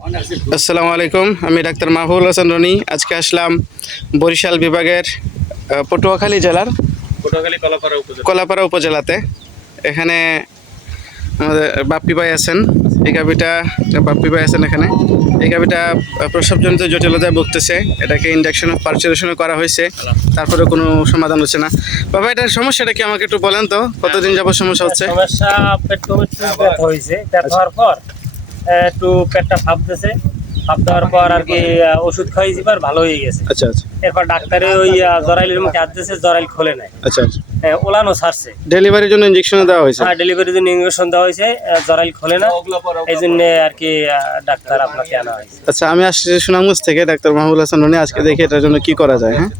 আসসালামু আলাইকুম, আমি ডাক্তার মাহবুবুল হাসান রনি। আজকে আসলাম বরিশাল বিভাগের পটুয়াখালী জেলার কলাপাড়া উপজেলাতে। এখানে আমাদের বাপ্পি ভাই আছেন। এই গাভিটা বাপ্পি ভাই আছেন এখানে। এই গাভিটা প্রসবজনিত জটিলতায় ভুগতেছে। এটাকে ইনজেকশন অফ পার্চুরেশন করা হয়েছে, তারপরে কোনো সমাধান হচ্ছে না। বাবা, এটার সমস্যাটা কি আমাকে একটু বলেন তো, কতদিন যাবত সমস্যা হচ্ছে? সমস্যা পেট হয়েছে, পেট হওয়ার পর একটু পেটটা ফাঁপতেছে। ফাঁপ দেওয়ার পর আর কি ওষুধ খাইয়েছি, পর ভালো হয়ে গেছে। আচ্ছা আচ্ছা। এরপর ডাক্তারে ওই জরাইলের মুখে হাত দিয়েছে, জরাইল খোলে নাই। আচ্ছা আচ্ছা। ওলানো ছাড়ছে। ডেলিভারির জন্য ইনজেকশন দেওয়া হয়েছে? হ্যাঁ, ডেলিভারির জন্য ইনজেকশন দেওয়া হয়েছে, জরাইল খোলে না, এই জন্য আর কি ডাক্তার আপনাকে আনা হয়েছে। আচ্ছা, আমি আসছি সুনামগঞ্জ থেকে, ডাক্তার মাহবুবুল হাসান রনি। আজকে দেখি এটার জন্য কি করা যায়। হ্যাঁ,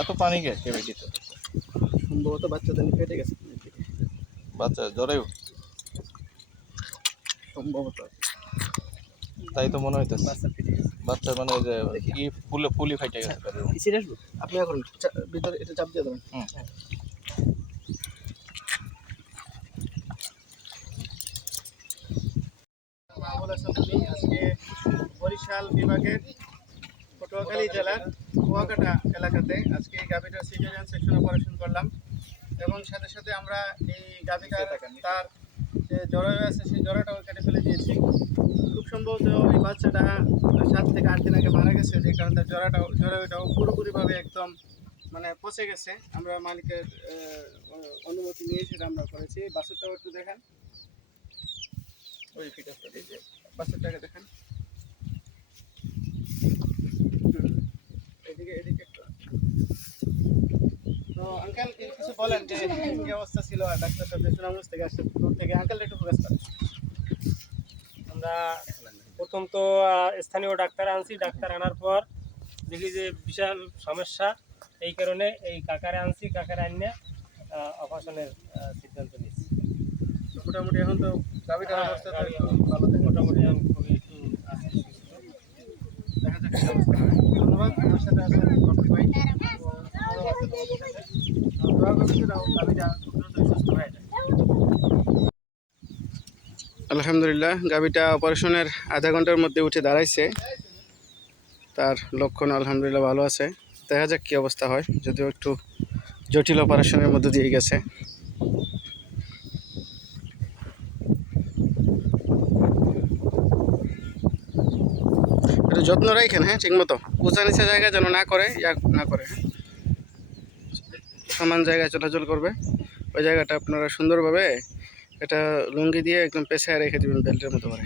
এত পানি কে কেবিটিতে? সম্ভবত বাচ্চাদের ফেটে গেছে, বাচ্চা জরায়ু, সম্ভবত। তাই তো মনে হইতেছে। বাচ্চা ফেটে গেছে। বাচ্চা মানে যে কি ফুলি ফাইটে গেছে। সিরিয়াস, আপনি এখন ভিতরে এটা চাপ দিয়ে দেবেন। আজকে বরিশাল বিভাগের পটুয়াখালী জেলার কুয়াকাটা এলাকাতে আজকে এই গাভীটার সিজারিয়ান সেকশন অপারেশন করলাম, এবং সাথে সাথে আমরা এই গাভীটার তার যে জরায়ু আছে সেই জরাটাও কেটে ফেলে দিয়েছি। খুব সম্ভবত এই বাচ্চাটা 7 থেকে 8 দিন আগে মারা গেছে, যে কারণে জরায়ুটাও পুরোপুরিভাবে একদম মানে পচে গেছে। আমরা মালিকের অনুমতি নিয়ে সেটা আমরা করেছি। বাছুরটাও একটু দেখেন, ওই ফিটাসটা দিয়ে বাছুরটাকে দেখেন। এদিকে একটু। তো আঙ্কেল কিছু বলেন যে কি অবস্থা ছিল? ডাক্তার সাহেব সুনামগঞ্জ থেকে আসছে, দূর থেকে। আঙ্কেল একটু ফোকাস করেন। আমরা প্রথম তো স্থানীয় ডাক্তার আনছি। ডাক্তার আনার পর দেখি যে বিশাল সমস্যা, এই কারণে এই কাকারে আনছি। কাকারে আনিয়ে অপারেশনের সিদ্ধান্ত নিচ্ছি। মোটামুটি এখন তো গাভীটার অবস্থা তো একটু ভালো, মোটামুটি আমি খুবই একটু দেখা যাক কি অবস্থা হয়। ধন্যবাদ। আমার সাথে আছেন বাপ্পি ভাই। আলহামদুলিল্লাহ, গাভীটা অপারেশনের আধা ঘন্টার মধ্যে উঠে দাঁড়াইছে। তার লক্ষণ আলহামদুলিল্লাহ ভালো আছে। দেখা যাক কী অবস্থা হয়, যদিও একটু জটিল অপারেশনের মধ্যে দিয়ে গেছে। একটু যত্ন রাখেন, হ্যাঁ, ঠিক মতো উঁচা নিচা জায়গায় যেন না করে, না করে, হ্যাঁ, সমান জায়গায় চলাচল করবে। ওই জায়গাটা আপনারা সুন্দরভাবে এটা লুঙ্গি দিয়ে একদম পেছায় রেখে দেবেন, বেল্টের মতো করে।